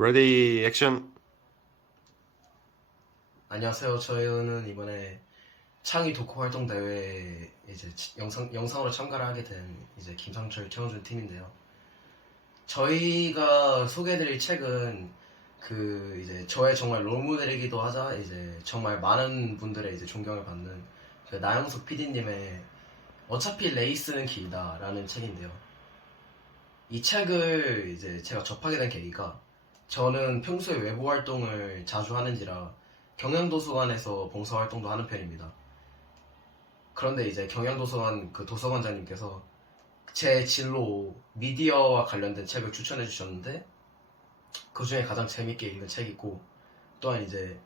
레디 액션. 안녕하세요. 저희는 이번에 창의 독후 활동 대회에 이제 영상으로 참가를 하게 된 이제 김상철, 최원준 팀인데요. 저희가 소개해드릴 책은 그 이제 저의 정말 롤모델이기도 하자 이제 정말 많은 분들의 이제 존경을 받는 그 나영석 PD님의 어차피 레이스는 길다라는 책인데요. 이 책을 이제 제가 접하게 된 계기가 저는 평소에 외부 활동을 자주 하는지라 경향도서관에서 봉사활동도 하는 편입니다. 그런데 이제 경향도서관 그 도서관장님께서 제 진로 미디어와 관련된 책을 추천해 주셨는데 그 중에 가장 재밌게 읽은 책이고 또한 이제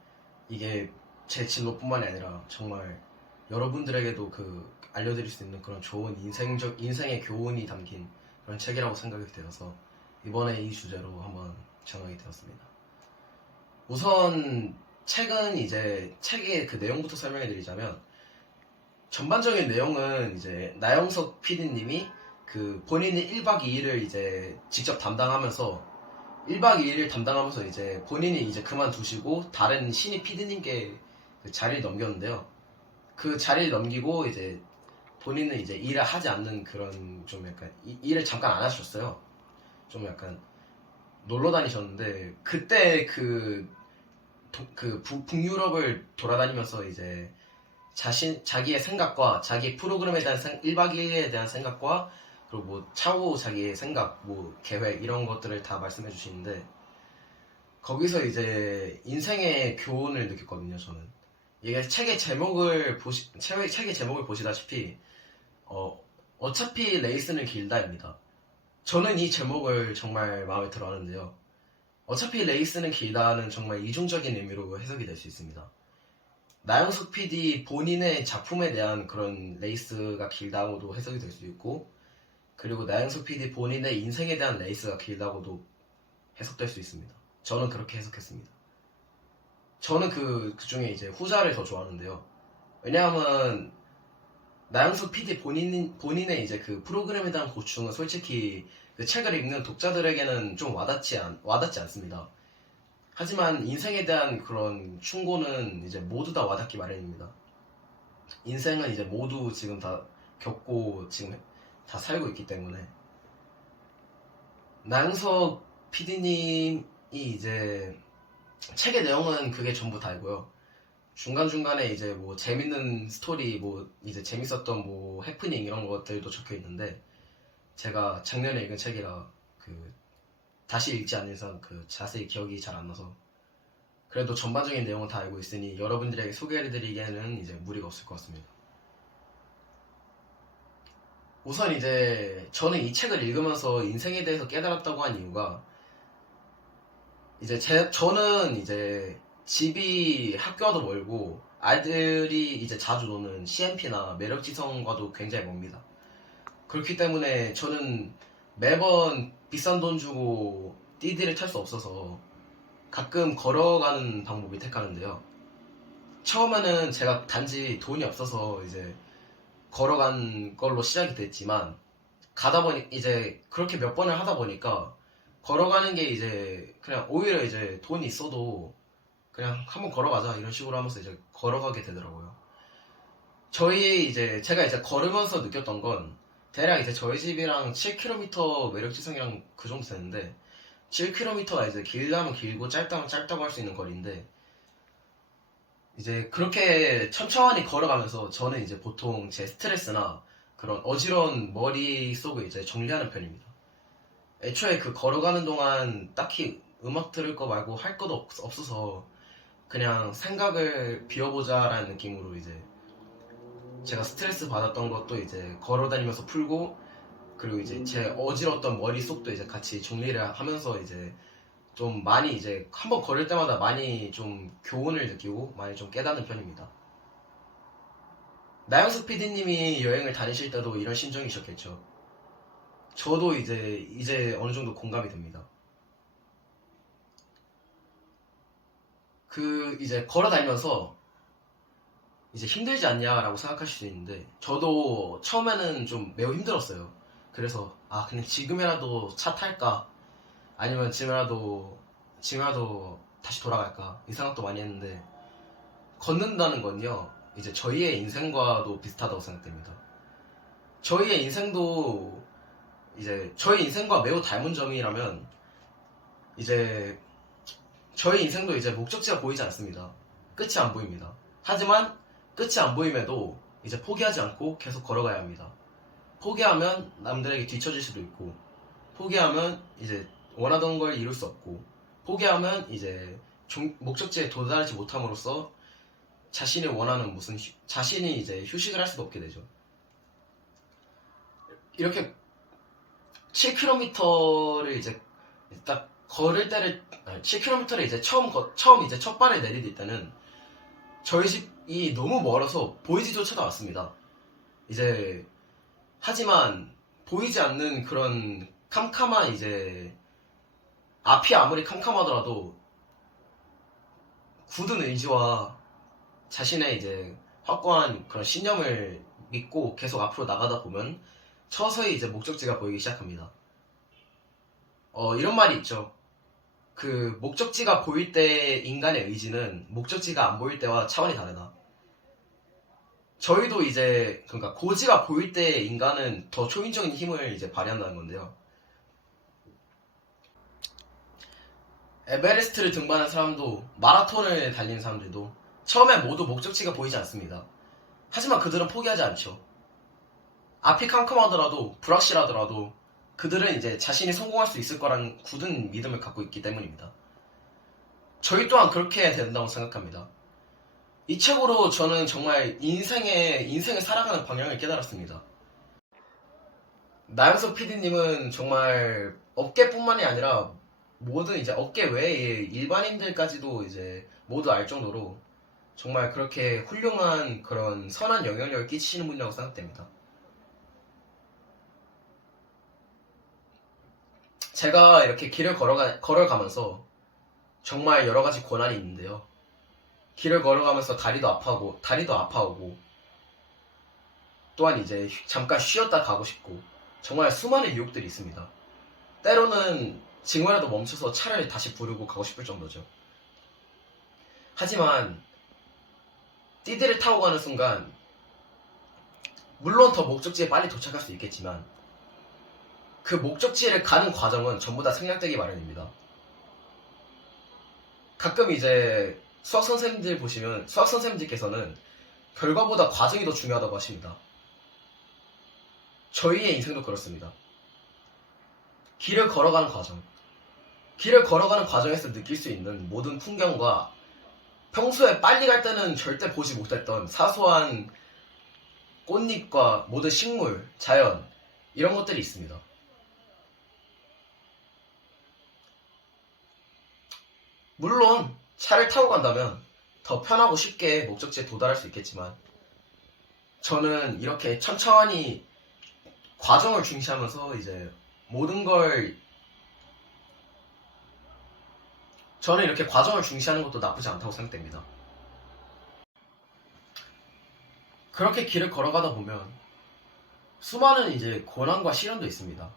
이게 제 진로뿐만이 아니라 정말 여러분들에게도 그 알려드릴 수 있는 그런 좋은 인생의 교훈이 담긴 그런 책이라고 생각이 되어서 이번에 이 주제로 한번 정하게 되었습니다. 우선 책은 이제 책의 그 내용부터 설명해 드리자면 전반적인 내용은 이제 나영석 PD님이 그 본인이 1박 2일을 이제 직접 담당하면서 1박 2일을 담당하면서 이제 본인이 이제 그만두시고 다른 신입 PD님께 그 자리를 넘겼는데요. 그 자리를 넘기고 이제 본인은 이제 일을 하지 않는 그런 좀 약간 일을 잠깐 안 하셨어요. 좀 약간 놀러 다니셨는데 그때 북유럽을 돌아다니면서 이제 자기의 생각과 자기 프로그램에 대한 1박 2일에 대한 생각과 그리고 뭐 차후 자기의 생각, 뭐 계획 이런 것들을 다 말씀해 주시는데 거기서 이제 인생의 교훈을 느꼈거든요. 저는 이게 책의 제목을 보시다시피 어차피 레이스는 길다입니다. 저는 이 제목을 정말 마음에 들어 하는데요. 어차피 레이스는 길다는 정말 이중적인 의미로 해석이 될 수 있습니다. 나영석 PD 본인의 작품에 대한 그런 레이스가 길다고도 해석이 될 수 있고 그리고 나영석 PD 본인의 인생에 대한 레이스가 길다고도 해석될 수 있습니다. 저는 그렇게 해석했습니다. 저는 그 중에 이제 후자를 더 좋아하는데요. 왜냐하면 나영석 PD 본인의 이제 그 프로그램에 대한 고충은 솔직히 그 책을 읽는 독자들에게는 좀 와닿지 않습니다. 하지만 인생에 대한 그런 충고는 이제 모두 다 와닿기 마련입니다. 인생은 이제 모두 지금 다 겪고 지금 다 살고 있기 때문에 나영석 PD님이 이제 책의 내용은 그게 전부 다이고요. 중간중간에 이제 뭐 재밌는 스토리 뭐 이제 재밌었던 뭐 해프닝 이런 것들도 적혀 있는데 제가 작년에 읽은 책이라 그 다시 읽지 않는 이상 그 자세히 기억이 잘 안 나서 그래도 전반적인 내용은 다 알고 있으니 여러분들에게 소개해드리기에는 이제 무리가 없을 것 같습니다. 우선 이제 저는 이 책을 읽으면서 인생에 대해서 깨달았다고 한 이유가 이제 저는 이제 집이 학교와도 멀고 아이들이 이제 자주 노는 CMP나 매력지성과도 굉장히 멉니다. 그렇기 때문에 저는 매번 비싼 돈 주고 띠디를 탈 수 없어서 가끔 걸어가는 방법을 택하는데요. 처음에는 제가 단지 돈이 없어서 이제 걸어간 걸로 시작이 됐지만 가다 보니 이제 그렇게 몇 번을 하다 보니까 걸어가는 게 이제 그냥 오히려 이제 돈이 있어도 그냥 한번 걸어가자 이런 식으로 하면서 이제 걸어가게 되더라고요. 제가 이제 걸으면서 느꼈던 건 대략 이제 저희 집이랑 7km 매력지성이랑 그 정도 되는데 7km가 이제 길다면 길고 짧다면 짧다고 할 수 있는 거리인데 이제 그렇게 천천히 걸어가면서 저는 이제 보통 제 스트레스나 그런 어지러운 머릿속을 이제 정리하는 편입니다. 애초에 그 걸어가는 동안 딱히 음악 들을 거 말고 할 것도 없어서 그냥 생각을 비워보자라는 느낌으로 이제 제가 스트레스 받았던 것도 이제 걸어다니면서 풀고 그리고 이제 제 어지러웠던 머릿속도 이제 같이 정리를 하면서 이제 좀 많이 이제 한번 걸을 때마다 많이 좀 교훈을 느끼고 많이 좀 깨닫는 편입니다. 나영석 PD님이 여행을 다니실 때도 이런 심정이셨겠죠. 저도 이제 어느 정도 공감이 됩니다. 그 이제 걸어 다니면서 이제 힘들지 않냐라고 생각하실 수 있는데 저도 처음에는 좀 매우 힘들었어요. 그래서 그냥 지금이라도 차 탈까 아니면 지금이라도 지금이라도 다시 돌아갈까 이 생각도 많이 했는데, 걷는다는 건요 이제 저희의 인생과도 비슷하다고 생각됩니다. 저희의 인생도 이제 저희 인생과 매우 닮은 점이라면, 이제 저희 인생도 이제 목적지가 보이지 않습니다. 끝이 안 보입니다. 하지만 끝이 안 보임에도 이제 포기하지 않고 계속 걸어가야 합니다. 포기하면 남들에게 뒤처질 수도 있고, 포기하면 이제 원하던 걸 이룰 수 없고, 포기하면 이제 목적지에 도달하지 못함으로써 자신이 원하는 자신이 이제 휴식을 할 수도 없게 되죠. 이렇게 7km를 이제 딱 걸을 때를 7km를 이제 처음 이제 첫 발을 내디딜 때는 저희 집이 너무 멀어서 보이지조차도 않습니다. 이제 하지만 보이지 않는 그런 캄캄한 이제 앞이 아무리 캄캄하더라도 굳은 의지와 자신의 이제 확고한 그런 신념을 믿고 계속 앞으로 나가다 보면 서서히 이제 목적지가 보이기 시작합니다. 이런 말이 있죠. 그 목적지가 보일 때 인간의 의지는 목적지가 안 보일 때와 차원이 다르다. 저희도 이제 그러니까 고지가 보일 때 인간은 더 초인적인 힘을 이제 발휘한다는 건데요. 에베레스트를 등반한 사람도, 마라톤을 달리는 사람들도 처음엔 모두 목적지가 보이지 않습니다. 하지만 그들은 포기하지 않죠. 앞이 캄캄하더라도 불확실하더라도 그들은 이제 자신이 성공할 수 있을 거라는 굳은 믿음을 갖고 있기 때문입니다. 저희 또한 그렇게 해야 된다고 생각합니다. 이 책으로 저는 정말 인생을 살아가는 방향을 깨달았습니다. 나영석 PD님은 정말 업계뿐만이 아니라 모든 이제 업계 외의 일반인들까지도 이제 모두 알 정도로 정말 그렇게 훌륭한 그런 선한 영향력을 끼치시는 분이라고 생각됩니다. 제가 이렇게 길을 걸어가면서 정말 여러 가지 고난이 있는데요. 길을 걸어가면서 다리도 아파오고, 또한 이제 잠깐 쉬었다 가고 싶고, 정말 수많은 유혹들이 있습니다. 때로는 지금이라도 멈춰서 차를 다시 부르고 가고 싶을 정도죠. 하지만 띠들을 타고 가는 순간, 물론 더 목적지에 빨리 도착할 수 있겠지만 그 목적지를 가는 과정은 전부 다 생략되기 마련입니다. 가끔 이제 수학 선생님들께서는 결과보다 과정이 더 중요하다고 하십니다. 저희의 인생도 그렇습니다. 길을 걸어가는 과정에서 느낄 수 있는 모든 풍경과 평소에 빨리 갈 때는 절대 보지 못했던 사소한 꽃잎과 모든 식물, 자연, 이런 것들이 있습니다. 물론 차를 타고 간다면 더 편하고 쉽게 목적지에 도달할 수 있겠지만, 저는 이렇게 천천히 과정을 중시하면서 이제 저는 이렇게 과정을 중시하는 것도 나쁘지 않다고 생각됩니다. 그렇게 길을 걸어가다 보면 수많은 이제 고난과 시련도 있습니다.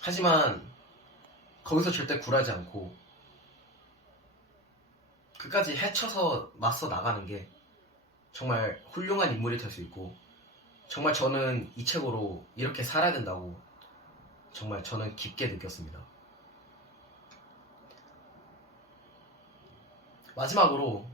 하지만 거기서 절대 굴하지 않고 끝까지 헤쳐서 맞서 나가는 게 정말 훌륭한 인물이 될 수 있고, 정말 저는 이 책으로 이렇게 살아야 된다고 정말 저는 깊게 느꼈습니다. 마지막으로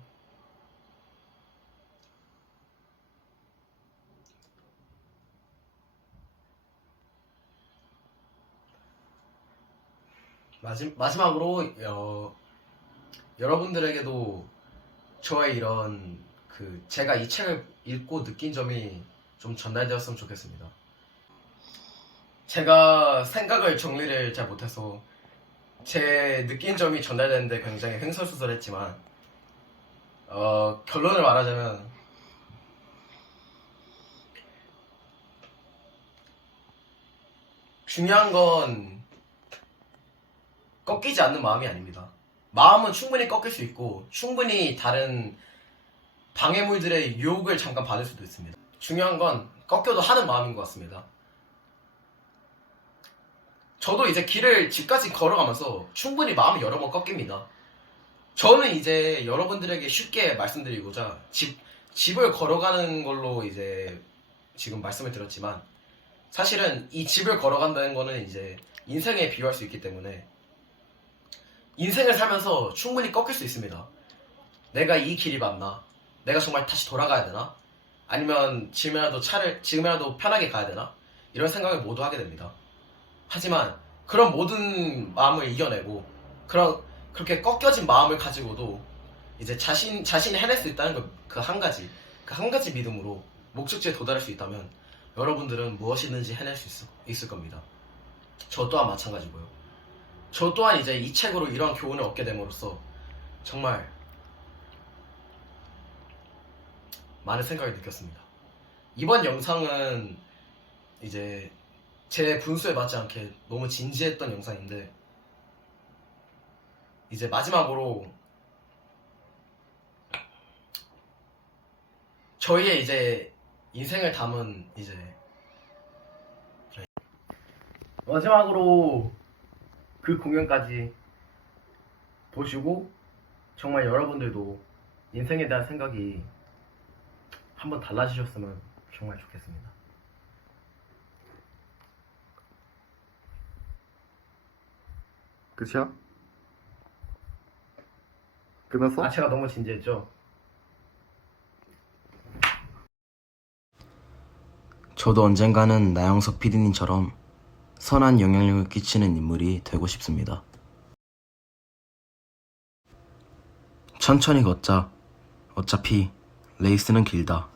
여러분들에게도 저의 이런 제가 이 책을 읽고 느낀 점이 좀 전달되었으면 좋겠습니다. 제가 생각을 정리를 잘 못해서 제 느낀 점이 전달되는데 굉장히 횡설수설했지만, 결론을 말하자면 중요한 건 꺾이지 않는 마음이 아닙니다. 마음은 충분히 꺾일 수 있고 충분히 다른 방해물들의 유혹을 잠깐 받을 수도 있습니다. 중요한 건 꺾여도 하는 마음인 것 같습니다. 저도 이제 길을 집까지 걸어가면서 충분히 마음이 여러 번 꺾입니다. 저는 이제 여러분들에게 쉽게 말씀드리고자 집을 걸어가는 걸로 이제 지금 말씀을 드렸지만, 사실은 이 집을 걸어간다는 거는 이제 인생에 비유할 수 있기 때문에 인생을 살면서 충분히 꺾일 수 있습니다. 내가 이 길이 맞나? 내가 정말 다시 돌아가야 되나? 아니면 지금이라도 편하게 가야 되나? 이런 생각을 모두 하게 됩니다. 하지만 그런 모든 마음을 이겨내고 그렇게 꺾여진 마음을 가지고도 이제 자신이 해낼 수 있다는 그 한 가지 믿음으로 목적지에 도달할 수 있다면 여러분들은 무엇이든지 해낼 수 있을 겁니다. 저 또한 마찬가지고요. 저 또한 이제 이 책으로 이러한 교훈을 얻게 됨으로써 정말 많은 생각을 느꼈습니다. 이번 영상은 이제 제 분수에 맞지 않게 너무 진지했던 영상인데, 이제 마지막으로 저희의 이제 인생을 담은 이제 마지막으로 그 공연까지 보시고 정말 여러분들도 인생에 대한 생각이 한번 달라지셨으면 정말 좋겠습니다. 끝이야? 끝났어? 제가 너무 진지했죠? 저도 언젠가는 나영석 PD님처럼 선한 영향력을 끼치는 인물이 되고 싶습니다. 천천히 걷자. 어차피 레이스는 길다.